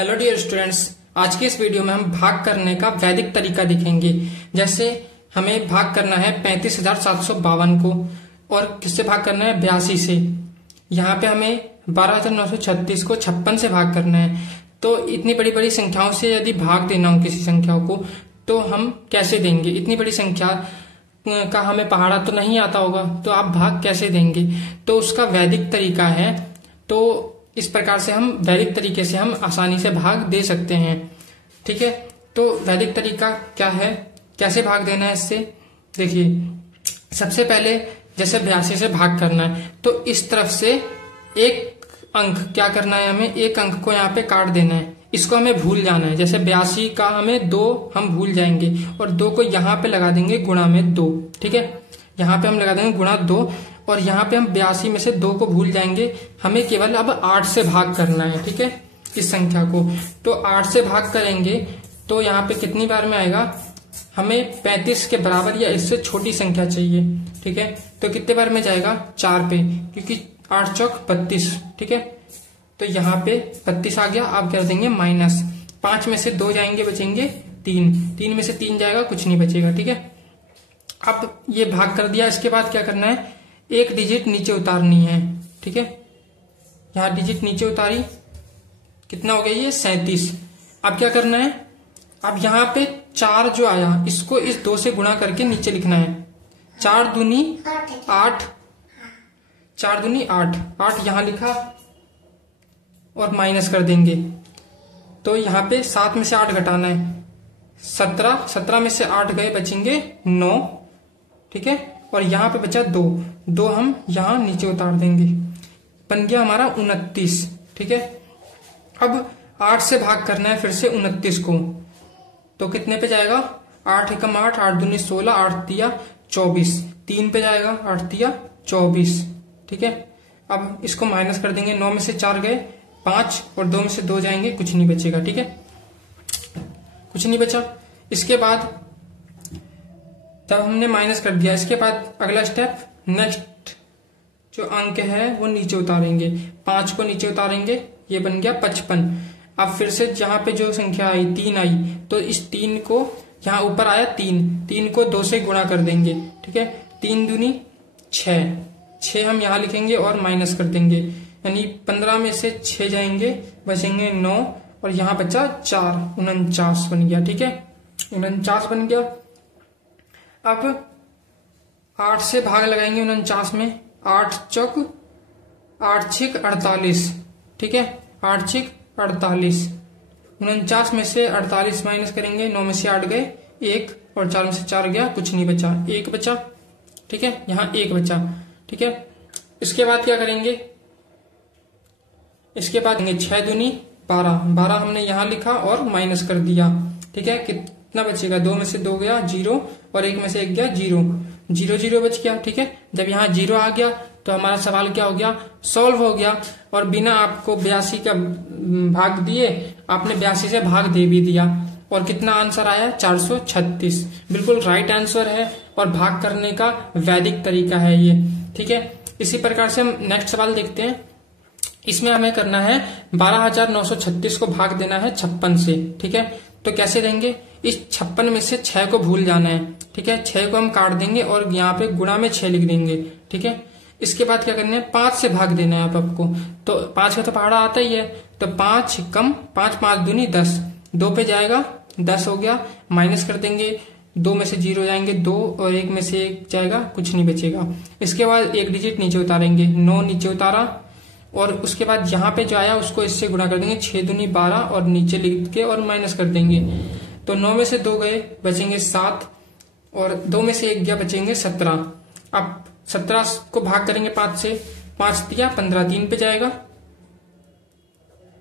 Hello dear students, आज के इस वीडियो में हम भाग करने का वैदिक तरीका दिखेंगे। जैसे हमें भाग करना है 35,752 को, और किससे भाग करना है? 82 से। यहाँ पे हमें 12,936 को 56 से भाग करना है। तो इतनी बड़ी बड़ी संख्याओं से यदि भाग देना हो किसी संख्याओं को, तो हम कैसे देंगे? इतनी बड़ी संख्या का हमें पहाड़ा तो नहीं आता होगा, तो आप भाग कैसे देंगे? तो उसका वैदिक तरीका है। तो इस प्रकार से हम वैदिक तरीके से हम आसानी से भाग दे सकते हैं। ठीक है, तो वैदिक तरीका क्या है, कैसे भाग देना है इससे? देखिए, सबसे पहले जैसे 82 से भाग करना है, तो इस तरफ से एक अंक क्या करना है, हमें एक अंक को यहाँ पे काट देना है। इसको हमें भूल जाना है। जैसे 82 का हमें 2 हम भूल जाएंगे और 2 को यहाँ पे लगा देंगे गुणा में 2। ठीक है, यहाँ पे हम लगा देंगे गुणा 2, और यहाँ पे हम 82 में से 2 को भूल जाएंगे। हमें केवल अब 8 से भाग करना है। ठीक है, इस संख्या को तो 8 से भाग करेंगे तो यहाँ पे कितनी बार में आएगा? हमें 35 के बराबर या इससे छोटी संख्या चाहिए। ठीक है, तो कितने बार में जाएगा? 4 पे, क्योंकि 8 चौक 32। ठीक है, तो यहाँ पे 32 आ गया। आप कर देंगे माइनस 5 में से 2 जाएंगे, बचेंगे 3। 3 में से 3 जाएगा, कुछ नहीं बचेगा। ठीक है, अब ये भाग कर दिया। इसके बाद क्या करना है? एक डिजिट नीचे उतारनी है। ठीक है, यहाँ डिजिट नीचे उतारी, कितना हो गया? ये 37। अब क्या करना है? अब यहाँ पे 4 जो आया, इसको इस 2 से गुणा करके नीचे लिखना है। 4 दूनी 8, 4 दूनी 8, 8 यहां लिखा और माइनस कर देंगे। तो यहाँ पे 7 में से 8 घटाना है, 17। 17 में से 8 गए, बचेंगे 9। ठीक है, और यहाँ पे बचा 2 हम यहाँ नीचे उतार देंगे, बन गया हमारा 29। ठीक है, अब 8 से भाग करना है फिर से 29 को, तो कितने पे जाएगा? 8 एकम 8, 8 दूनी 16, 8 तिया 24, 3 पे जाएगा, 8 तिया 24। ठीक है, अब इसको माइनस कर देंगे। 9 में से 4 गए, 5, और 2 में से 2 जाएंगे, कुछ नहीं बचेगा। ठीक है, कुछ नहीं बचा। इसके बाद तब हमने माइनस कर दिया। इसके बाद अगला स्टेप, नेक्स्ट जो अंक है वो नीचे उतारेंगे। 5 को नीचे उतारेंगे, ये बन गया 55। अब फिर से जहां पे जो संख्या आई 3 आई, तो इस 3 को यहाँ ऊपर आया 3 को 2 से गुणा कर देंगे। ठीक है, 3 दूनी 6 हम यहाँ लिखेंगे और माइनस कर देंगे, यानी 15 में से 6 जाएंगे, बचेंगे 9, और यहाँ बचा 4, 49 बन गया। ठीक है, 49 बन गया। अब 8 से भाग लगाएंगे 49 में, 8 चौक 8 छिक 48। ठीक है, 8 छिक 48। 49 में से 48 माइनस करेंगे, 9 में से 8 गए, 1, और 4 में से 4 गया, कुछ नहीं बचा, 1 बचा। ठीक है, यहाँ 1 बचा। ठीक है, इसके बाद क्या करेंगे? इसके बाद 6 दूनी 12, 12 हमने यहाँ लिखा और माइनस कर दिया। ठीक है, कितना बचेगा? 2 में से 2 गया 0, और 1 में से 1 गया 0, 0 0 बच गया। ठीक है, जब यहाँ 0 आ गया तो हमारा सवाल क्या हो गया? सॉल्व हो गया। और बिना आपको 82 का भाग दिए आपने 82 से भाग दे भी दिया, और कितना आंसर आया? 436। बिल्कुल राइट आंसर है, और भाग करने का वैदिक तरीका है ये। ठीक है, इसी प्रकार से हम नेक्स्ट सवाल देखते हैं। इसमें हमें करना है 12,936 को भाग देना है 56 से। ठीक है, तो कैसे देंगे? इस 56 में से 6 को भूल जाना है। ठीक है, 6 को हम काट देंगे और यहाँ पे गुणा में 6 लिख देंगे। ठीक है, इसके बाद क्या करना है? 5 से भाग देना है आपको। तो 5 का तो पहाड़ा आता ही है, तो 5 कम 5, 5 दूनी 10, 2 पे जाएगा, 10 हो गया, माइनस कर देंगे। 2 में से 0 जाएंगे 2, और 1 में से 1 जाएगा, कुछ नहीं बचेगा। इसके बाद एक डिजिट नीचे उतारेंगे, 9 नीचे उतारा, और उसके बाद यहाँ पे जो आया उसको इससे गुणा कर देंगे, 6 दूनी 12, और नीचे लिख के और माइनस कर देंगे। तो 9 में से 2 गए, बचेंगे 7, और 2 में से 1 गया, बचेंगे 17। अब 17 को भाग करेंगे 5 से, 5 दिया 15, 3 पे जाएगा,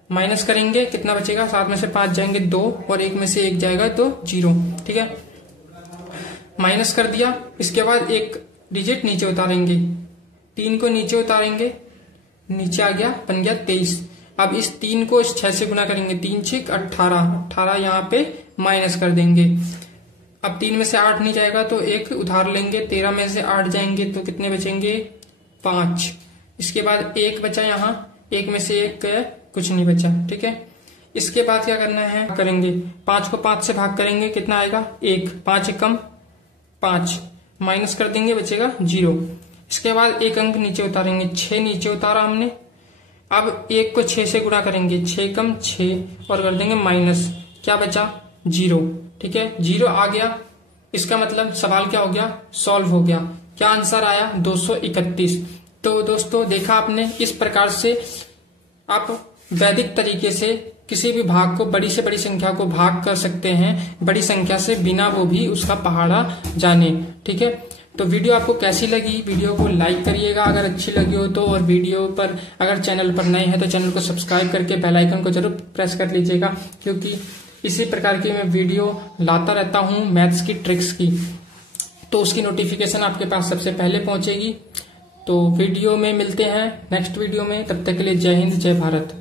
माइनस करेंगे, कितना बचेगा? 7 में से 5 जाएंगे 2, और 1 में से 1 जाएगा तो 0। ठीक है, माइनस कर दिया। इसके बाद एक डिजिट नीचे उतारेंगे, 3 को नीचे उतारेंगे, नीचे आ गया, बन गया 23। अब इस 3 को इस 6 से गुणा करेंगे, 3 छिक 18, 18 यहाँ पे माइनस कर देंगे। अब 3 में से 8 नहीं जाएगा तो 1 उधार लेंगे, 13 में से 8 जाएंगे तो कितने बचेंगे? 5। इसके बाद 1 बचा यहाँ, 1 में से 1 गया, कुछ नहीं बचा। ठीक है, इसके बाद क्या करना है, करेंगे 5 को 5 से भाग करेंगे, कितना आएगा 1, 5 एकम 5, माइनस कर देंगे बचेगा 0। इसके बाद एक अंक नीचे उतारेंगे, 6 नीचे उतारा हमने। अब 1 को 6 से गुणा करेंगे, 6 कम 6 और कर देंगे माइनस, क्या बचा 0। ठीक है, 0 आ गया, इसका मतलब सवाल क्या हो गया, सॉल्व हो गया। क्या आंसर आया 231। तो दोस्तों देखा आपने, इस प्रकार से आप वैदिक तरीके से किसी भी भाग को, बड़ी से बड़ी संख्या को भाग कर सकते हैं, बड़ी संख्या से, बिना वो भी उसका पहाड़ा जाने। ठीक है, तो वीडियो आपको कैसी लगी, वीडियो को लाइक करिएगा अगर अच्छी लगी हो तो, और वीडियो पर अगर चैनल पर नए हैं तो चैनल को सब्सक्राइब करके बेल आइकन को जरूर प्रेस कर लीजिएगा, क्योंकि इसी प्रकार की मैं वीडियो लाता रहता हूं मैथ्स की ट्रिक्स की, तो उसकी नोटिफिकेशन आपके पास सबसे पहले पहुंचेगी। तो वीडियो में मिलते हैं नेक्स्ट वीडियो में, तब तक के लिए जय हिंद जय भारत।